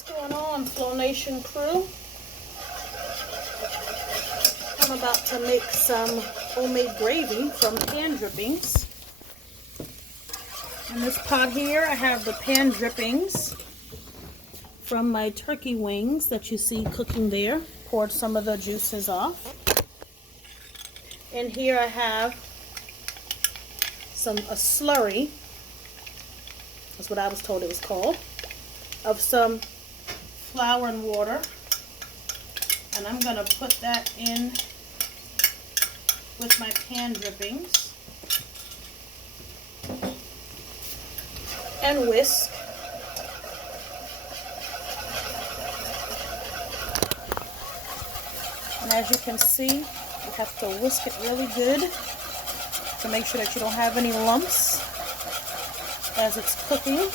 What's going on, Flow Nation crew? I'm about to make some homemade gravy from pan drippings. In this pot here, I have the pan drippings from my turkey wings that you see cooking there. Poured some of the juices off. And here I have a slurry, that's what I was told it was called, of some flour and water. And I'm going to put that in with my pan drippings and whisk. And as you can see, you have to whisk it really good to make sure that you don't have any lumps as it's cooking.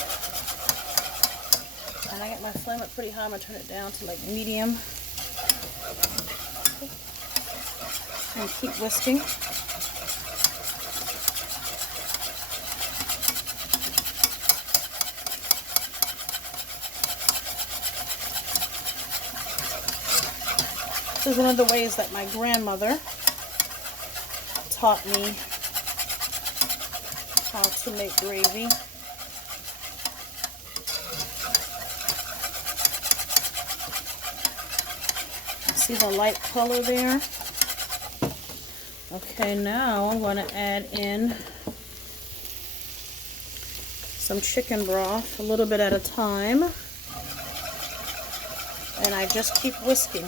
And I get my flame up pretty high. I'm going to turn it down to like medium. And keep whisking. This is one of the ways that my grandmother taught me how to make gravy. See the light color there? Okay, now I'm going to add in some chicken broth, a little bit at a time. And I just keep whisking.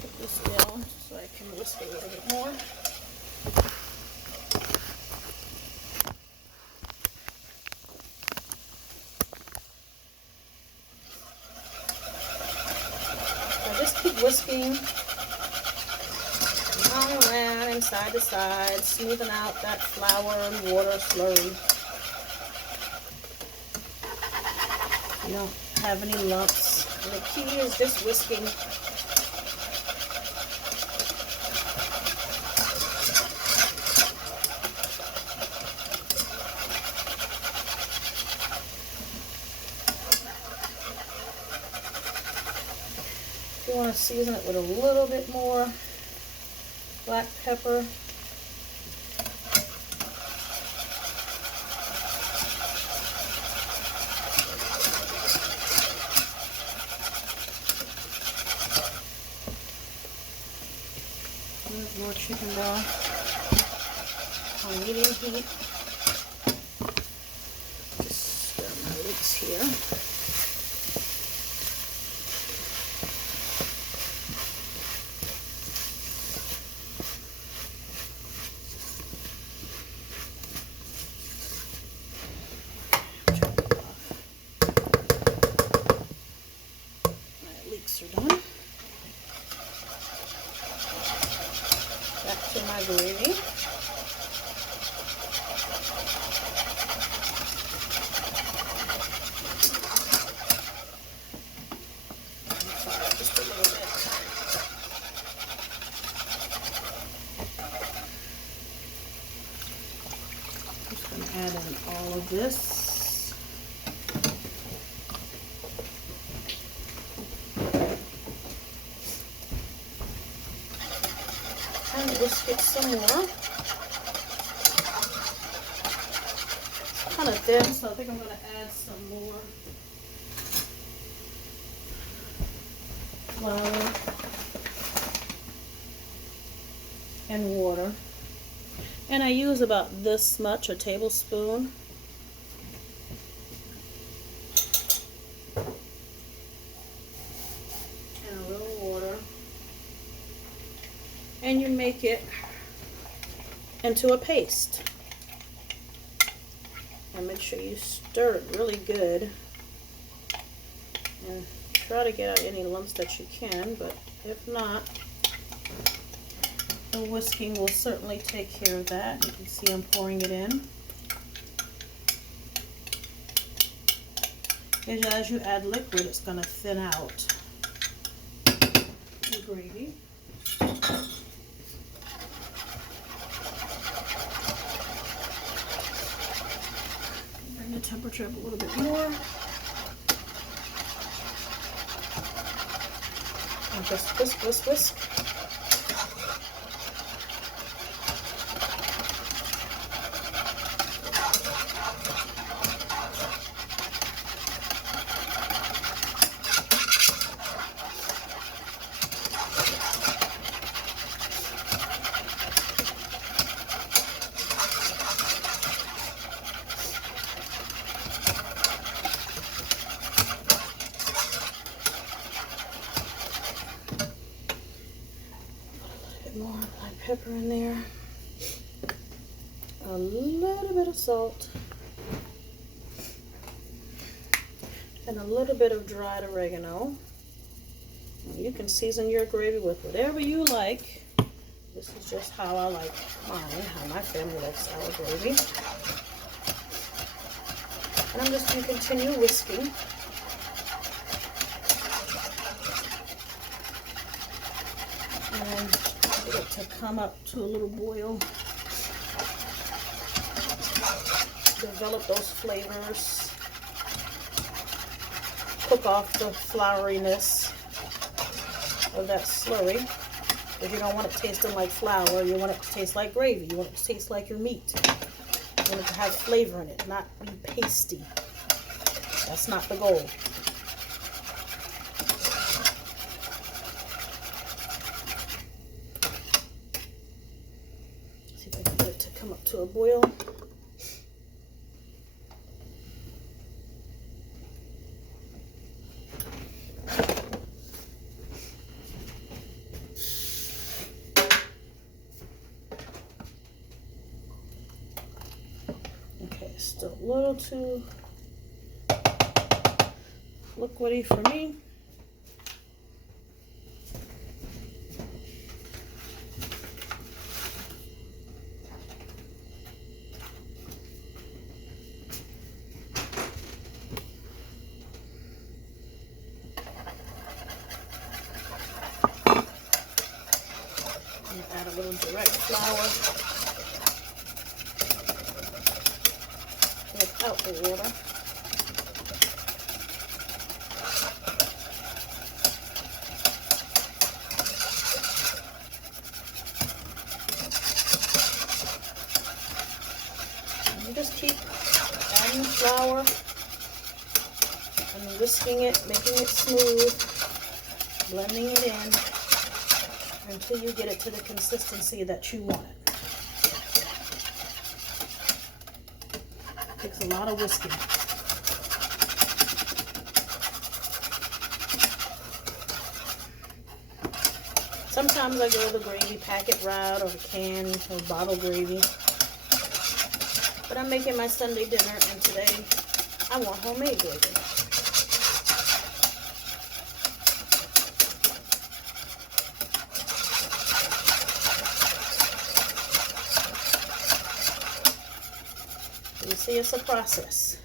Put this down so I can whisk a little bit more. Keep whisking all around and side to side, smoothing out that flour and water slurry. You don't have any lumps. And the key is just whisking. You want to season it with a little bit more black pepper. There's more chicken broth on medium heat. Just stir my leeks here. Are done. Back to my gravy. Just a little bit. Just going to add in all of this. And whisk it some more. It's kind of thin, so I think I'm going to add some more flour and water. And I use about this much, a tablespoon. And a little water. And you make it into a paste. And make sure you stir it really good. And try to get out any lumps that you can, but if not, the whisking will certainly take care of that. You can see I'm pouring it in. And as you add liquid, it's going to thin out the gravy. temperature up a little bit more. And just whisk, whisk, whisk. More black pepper in there, a little bit of salt, and a little bit of dried oregano. You can season your gravy with whatever you like. This is just how I like mine, how my family likes our gravy. And I'm just going to continue whisking. And get it to come up to a little boil. Develop those flavors. Cook off the flouriness of that slurry. Because you don't want it tasting like flour. You want it to taste like gravy. You want it to taste like your meat. You want it to have flavor in it, not be pasty. That's not the goal. To a boil. Okay, still a little too liquidy for me. Add a little direct flour without the water. And you just keep adding the flour and whisking it, making it smooth, blending it in until you get it to the consistency that you want it. Takes a lot of whisking. Sometimes I go the gravy packet route or the canned or bottle gravy. But I'm making my Sunday dinner and today I want homemade gravy. You see, it's a process.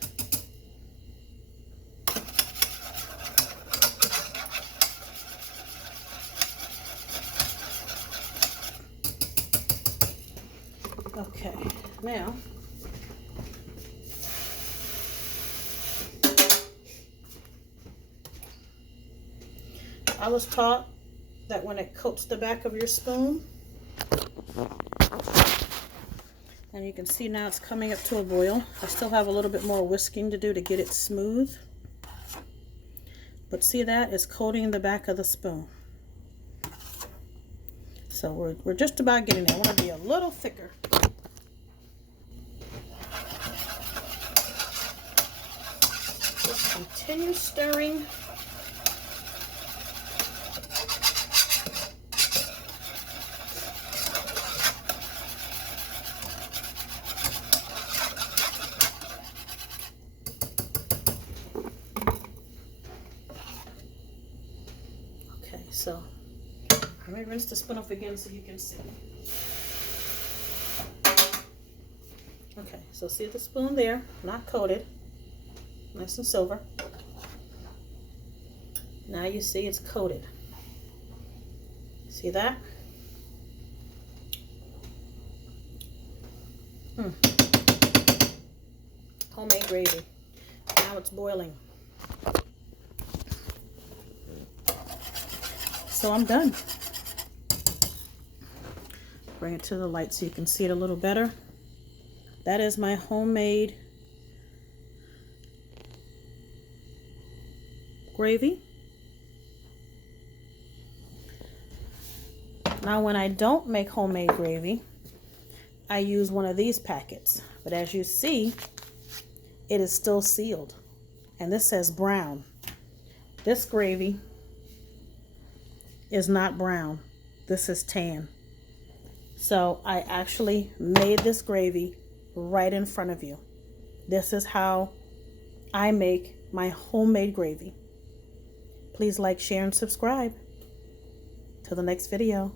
Okay, now I was taught that when it coats the back of your spoon, and you can see now it's coming up to a boil. I still have a little bit more whisking to do to get it smooth. But see, that is coating the back of the spoon. So we're just about getting there. I want to be a little thicker. Just continue stirring. So let me rinse the spoon off again so you can see. Okay, so see the spoon there, not coated, nice and silver. Now you see it's coated. See that? homemade gravy. Now it's boiling. So I'm done. Bring it to the light so you can see it a little better. That is my homemade gravy. Now when I don't make homemade gravy, I use one of these packets. But as you see, it is still sealed. And this says brown. This gravy is not brown. This is tan. So I actually made this gravy right in front of you. This is how I make my homemade gravy. Please like, share, and subscribe. Till the next video.